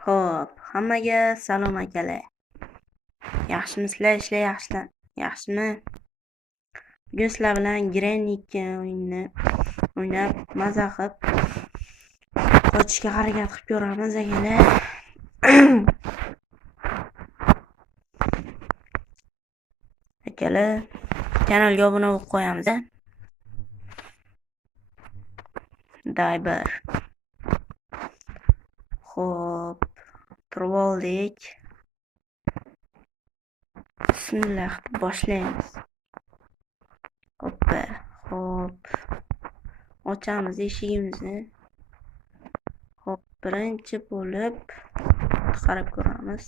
Xo'p, hammaga salom akalar. Yaxshimisizlar? Ishlar yaxshimi? Bugun sizlar bilan Granny o'yinini o'ynab, maza qilib qochishga harakat qilib ko'ramiz akalar. Akalar, kanalga obuna bo'lib qo'yamiz. Dayber. Xo'p, turib oldik. Bismillah, boshlaymiz. Hoppa, xo'p. Ochamiz eshigimizni. Xo'p, birinchi bo'lib qarab ko'ramiz.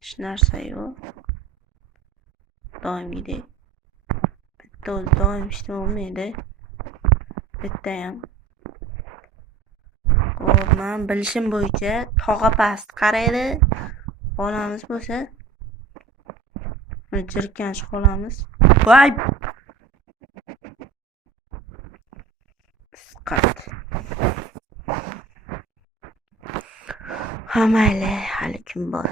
Hech narsa yo'q. Doimgidek. Bitta doim ishlayolmaydi. Bitta ham. Xo'p, men bilishim bo'yicha tog'a past qaraydi. Xolamiz bo'lsa jirkanch xolamiz. Voy! Qat. Hamayli, hali kim bor?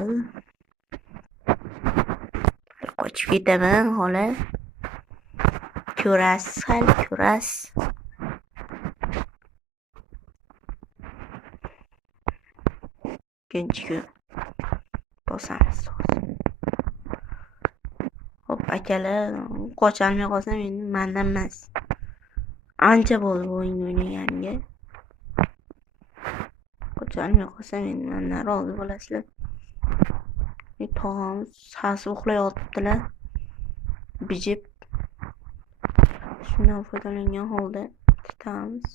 Qochib ketaman, xola. Ko'rasiz, hali ko'rasiz. Ikkinchi bosamiz. Hop, akalar, qocholmay qolsam endi mendan emas. Ancha bo'ldi bu o'yin o'ynaganiga. Qocholmay qolsam endi mendan rozi bo'lasizlar. Tog'amiz sasi uxlayotibdilar. Bijib. Shundan foydalangan holda tutamiz.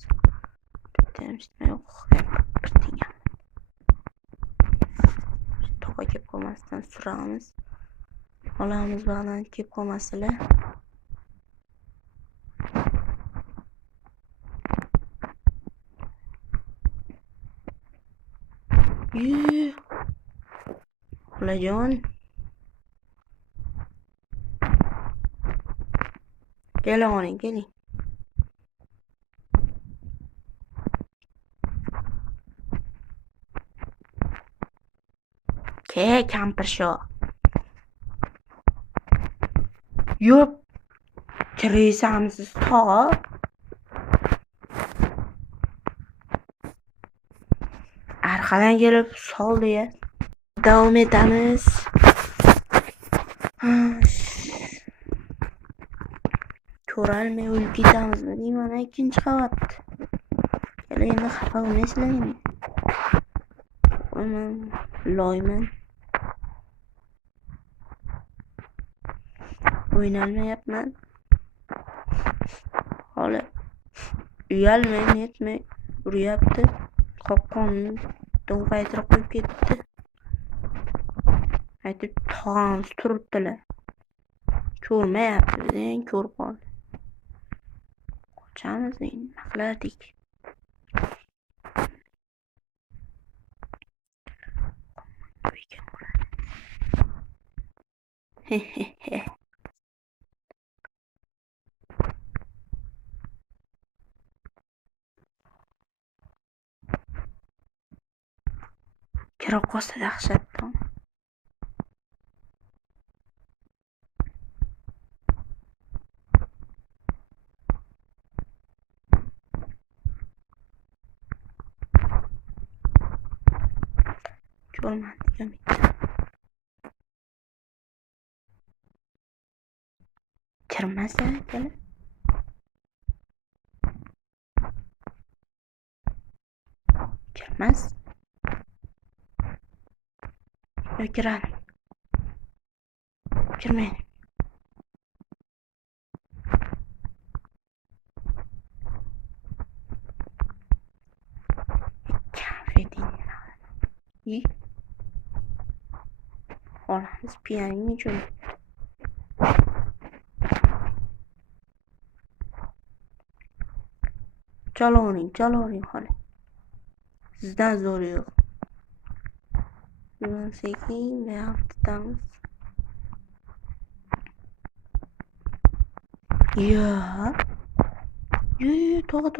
Yo'q, birtingan. Tog'a kelib qolmasdan suramiz. Olamiz bag'dan kelib qolmasalar. Xolajon. Keling. Kampirsho. Yo'q. Kiraysansiz tog'a. Arqadan kelib soldi-ya. Davom etamiz. Ko'ralmay o'lib ketamizmi deyman, ikkinchi qavat. Endi xafa bo'lmaysizlar endi. Qo'yman, loyman. O'ynalmayapman. Hali uyalmay, netmay uryapti. Qopqonni do'ng'aytirib qo'yib ketdi. Aytib tog'amiz turibdilar. Ko'rmayapti, bizning ko'rib qoldi. Qochamiz endi, qilardik. Hehehe. Kirib qolsa dahshatdan. Ko'rmadim. Kirmasa akalar. Kirmas. Kiradi. Kirmaydi. İyi. Olamiz piyanini jo'natdi. Chalavering hali. Sizdan zo'ri yo'q. Sekin buyoq tutamiz. Ya. Tog'a.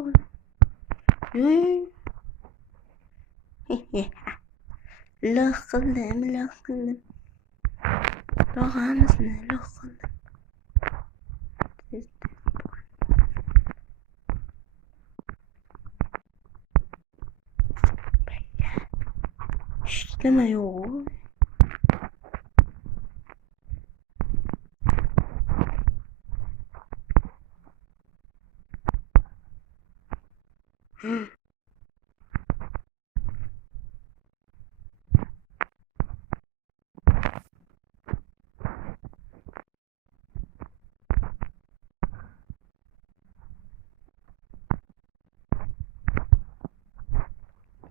Loh qildim. Tog'amizni loh qildim. Nima yo'q?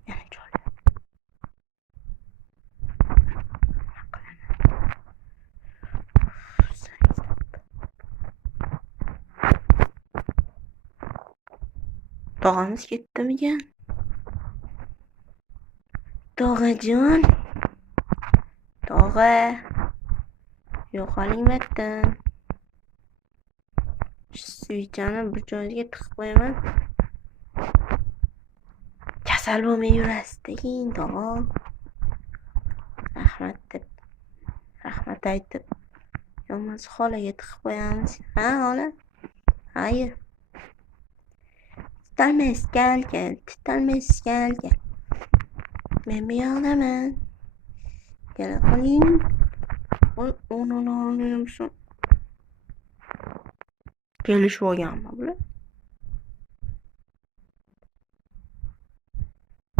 Yana cho'li. Tog'amiz ketdimikan? Tog'ajon. Tog'a. Yo'qoling battan. Suychani bir joyga tiqib qo'yaman. Kasal bo'lmay yurasiz-deyin, tog'a. Rahmat aytib. Yolmaz xolaga tiqib qo'yamiz. Ha, xola? Hayır. Tutalmaysiz gel. Men bu yoqdaman. Kela qoling. Onu olmayapsan. Kelishib olganmi bular?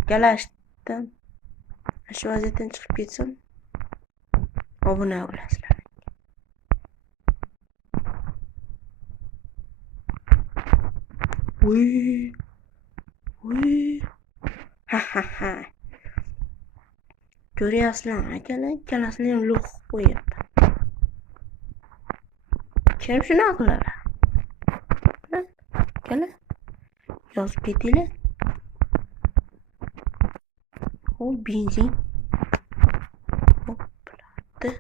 Kelashdim. Shu vaziyatdan chiqib ketsam, obuna bo'lasizlar. Uy. Ha. Ko'ryapsizlarmi akalar? Ikkalasini ham lo'q qilib qo'yapti. Kim shunaqa qiladi? Akalar, yozib ketinglar. Benzin. Bularni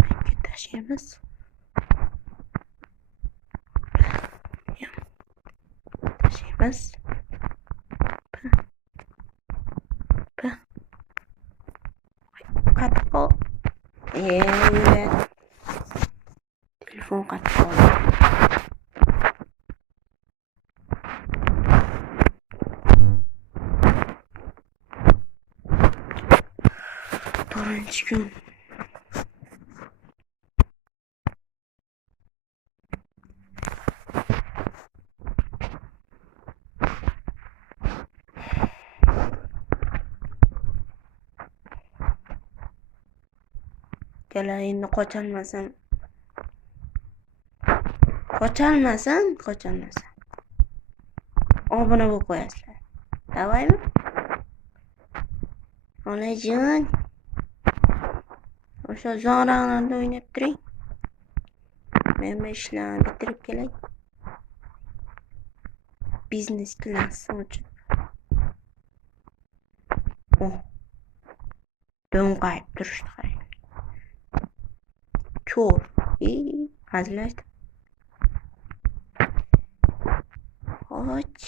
menga tashlaymiz. Tashlaymiz. Qatib qol. Telefon qatib qoldi. To'rtinchi kun. Kelar endi qocholmasam. Obuna bo'lib qo'yasizlar. Davaymi? Olajon. O'sha zorlarni o'ynab turing. Men bu ishlarni bitirib kelay. Biznes klass uchun. Do'nqayib turishdi qarang. Ko'r. Hazillashdi. Och.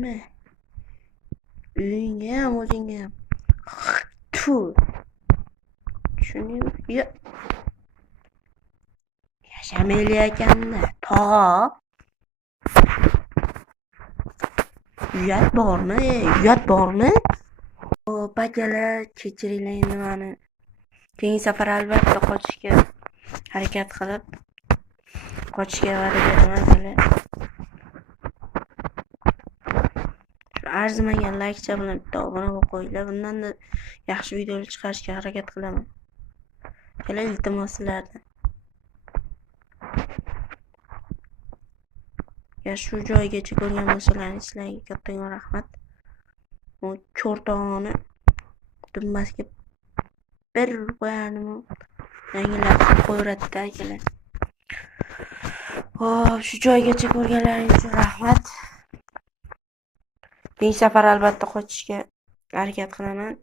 Ma. Uyingga ham o'zingga ham. Tu. Shuni yashamayli ekanlar. Tog'a. Uyat bormi? Bakalar, kechiringlar endi meni. Keyingi safar albatta qochishga harakat qilib qochishga va'da beraman hali. Shu arzimagan like bilan bitta obuna bo'lib qo'yinglar. Bundan da yaxshi videolar chiqarishga harakat qilaman. Kelar iltimos sizlardan. Ya shu joygacha ko'rgan bo'lsalaringiz sizlarga kattagan rahmat. O ko'rtog'ini dumbasiga bir qo'yardim. Yangilab qo'yratdi akalar. Shu joygacha ko'rganlaringiz uchun rahmat. Keyingi safar albatta qochishga harakat qilaman.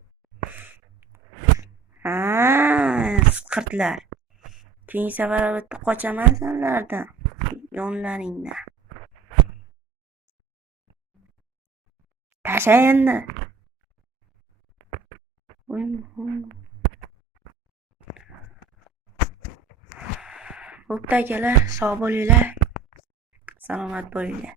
Siqirtlar. Keyingi safar albatta qochaman sizlardan. Yonlaringdan. Tashlang endi. Bo'pti akalar, sog' bo'linglar. Salomat bo'linglar.